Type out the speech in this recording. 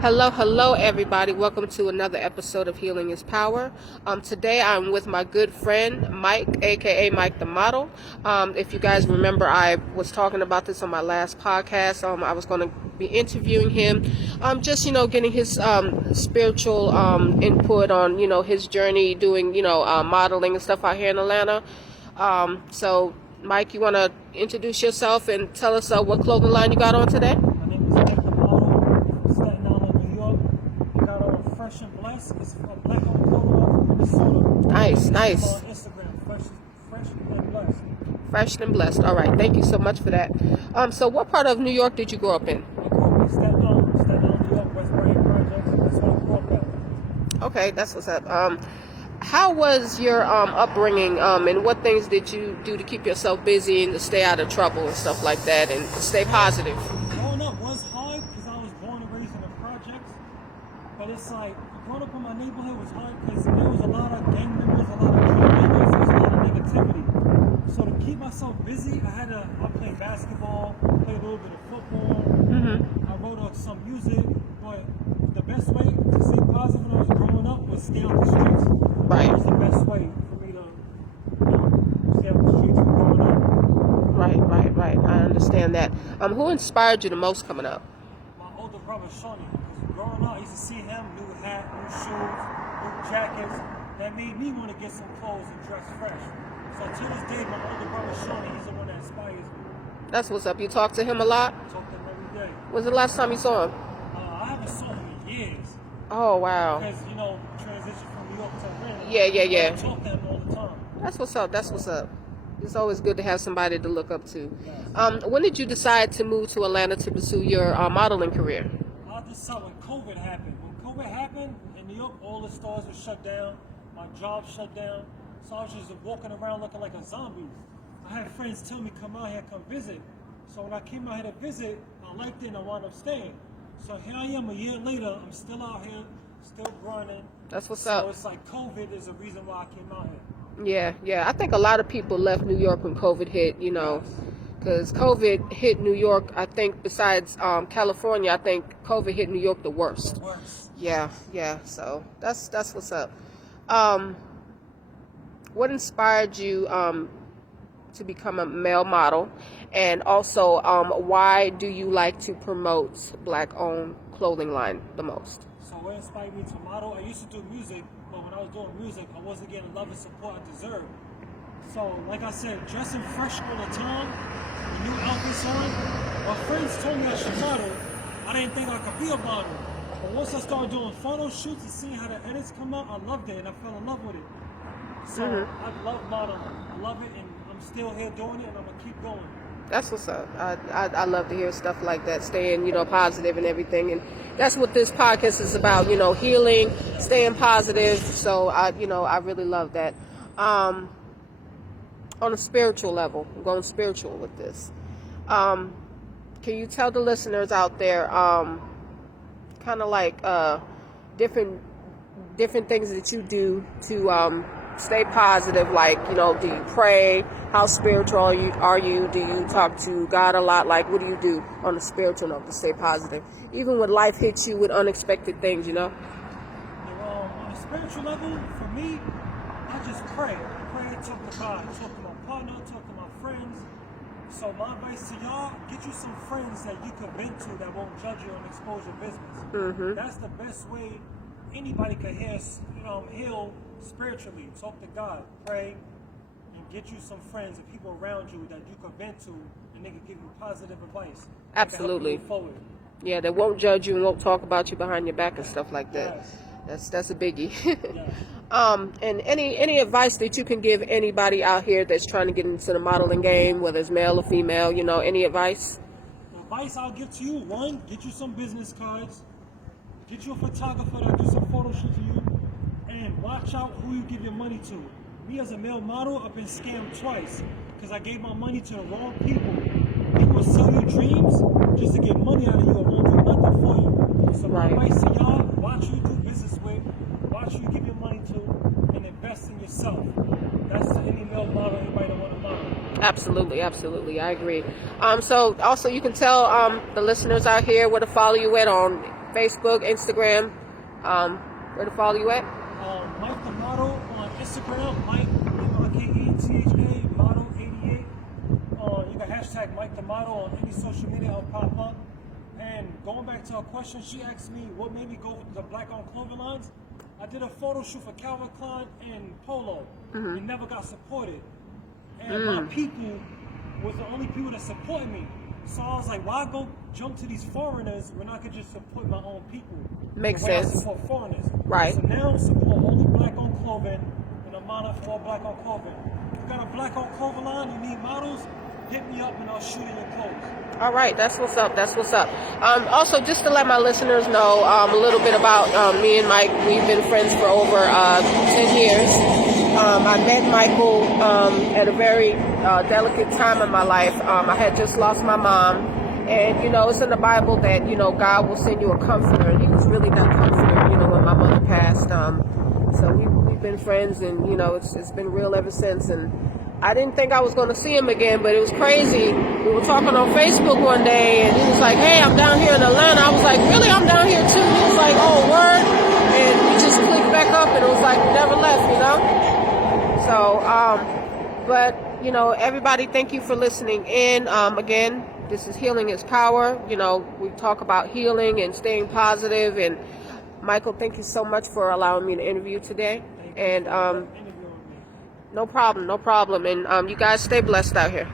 Hello, everybody. Welcome to another episode of Healing is Power. Today I'm with my good friend, Mike, aka Mike the Model. If you guys remember, I was talking about this on my last podcast. I was going to be interviewing him, getting his spiritual input on, his journey doing, modeling and stuff out here in Atlanta. So, Mike, you want to introduce yourself and tell us what clothing line you got on today? My name is Mike the Model from Staten Island, New York. I got on Fresh and Blessed. It's from Black Owned Clothing from Minnesota. Nice. On Instagram, Fresh and Blessed. Fresh and Blessed. All right. Thank you so much for that. So what part of New York did you grow up in? I grew up in Staten Island, New York, West Bryan Projects. That's where I grew up at. Okay, that's what's up. How was your upbringing, and what things did you do to keep yourself busy and to stay out of trouble and stuff like that and stay positive? Growing up was hard because I was born and raised in the projects. But it's like, growing up in my neighborhood was hard because there was a lot of gang members, a lot of drug dealers, there was a lot of negativity. So to keep myself busy, I played basketball, played a little bit of football. I wrote some music, but the best way to stay positive when I was growing up was stay on the streets. Right. That was the best way for me to stay on the streets growing up. Right. I understand that. Who inspired you the most coming up? My older brother, Shawnee. Because growing up, I used to see him, new hat, new shoes, new jackets. That made me want to get some clothes and dress fresh. So to this day, my older brother, Shawnee, he's the one that inspires me. That's what's up. You talk to him a lot? I talk to him every day. When's the last time you saw him? I haven't saw him in years. Oh, wow. Because, transition from New York to Atlanta. Yeah. I talk to him all the time. That's what's up. It's always good to have somebody to look up to. When did you decide to move to Atlanta to pursue your modeling career? I decided when COVID happened. When COVID happened in New York, all the stores were shut down. My job shut down. So I was just walking around looking like a zombie. I had friends tell me, come out here, come visit. So when I came out here to visit, I liked it and I wound up staying. So here I am a year later, I'm still out here, still grinding. That's what's up. So it's like COVID is a reason why I came out here. Yeah. I think a lot of people left New York when COVID hit, because COVID hit New York, I think, besides California, I think COVID hit New York the worst. Worse. Yeah. So that's what's up. What inspired you to become a male model? And also, why do you like to promote Black-owned clothing line the most? So what inspired me to model? I used to do music, but when I was doing music, I wasn't getting love and support I deserved. So, like I said, dressing fresh all the time, with new outfits on. My friends told me I should model. I didn't think I could be a model. But once I started doing photo shoots and seeing how the edits come out, I loved it and I fell in love with it. So I love modeling. I love it and I'm still here doing it and I'm going to keep going. That's what's up. I love to hear stuff like that, staying, positive and everything. And that's what this podcast is about, healing, staying positive. So, I really love that. On a spiritual level, I'm going spiritual with this. Can you tell the listeners out there, kind of like different things that you do to stay positive? Like, do you pray? How spiritual are you? Do you talk to God a lot? Like, what do you do on a spiritual note to stay positive, even when life hits you with unexpected things? On a spiritual level, for me, I just pray. Pray and talk to God. Talk to my partner. Talk to my friends. So my advice to y'all: get you some friends that you can vent to that won't judge you and expose your business. That's the best way anybody can heal spiritually. Talk to God, pray, and get you some friends and people around you that you can vent to, and they can give you positive advice. Absolutely. Move forward. Yeah, they won't judge you and won't talk about you behind your back and stuff like that. Yes. That's a biggie. Yes. And any advice that you can give anybody out here that's trying to get into the modeling game, whether it's male or female, any advice? The advice I'll give to you: one, get you some business cards, get you a photographer that do some photo shoots of you, and watch out who you give your money to. Me as a male model, I've been scammed twice because I gave my money to the wrong people. People will sell you dreams just to get money out of you and won't do nothing for you. So my advice to y'all: watch who you do business with, watch who you give your money to, and invest in yourself. That's to any male model, anybody that want to model. Absolutely, I agree. So also you can tell the listeners out here where to follow you at on Facebook, Instagram. Where to follow you at? Mike the Model on Instagram, Mike, MoneyMikeETG, Model88. You can hashtag Mike the Model on any social media, I'll pop up. And going back to her question, she asked me what made me go with the black-owned clothing lines. I did a photo shoot for Calvin Klein and Polo. It never got supported. And my people was the only people that supported me. So I was like, why go jump to these foreigners when I could just support my own people? Makes the way sense. I support foreigners. Right. So now I support only black-owned clothing and a model for black-owned clothing. If you got a black-owned clothing line, you need models, hit me up and I'll shoot in your clothes. All right, that's what's up. That's what's up. Also, just to let my listeners know a little bit about me and Mike. We've been friends for over 10 years. I met Michael at a very delicate time in my life. I had just lost my mom. And, you know, it's in the Bible that, you know, God will send you a comforter. And he was really that comforter, you know, when my mother passed. So we've been friends, and, you know, it's been real ever since. And I didn't think I was going to see him again, but it was crazy. We were talking on Facebook one day, and he was like, hey, I'm down here in Atlanta. I was like, really? I'm down here too? He was like, oh, word? And we just clicked back up, and it was like we never left, you know? So, but, you know, everybody, thank you for listening in. Again, this is Healing is Power. You know, we talk about healing and staying positive. And Michael, thank you so much for allowing me to interview today. And no problem. And you guys stay blessed out here.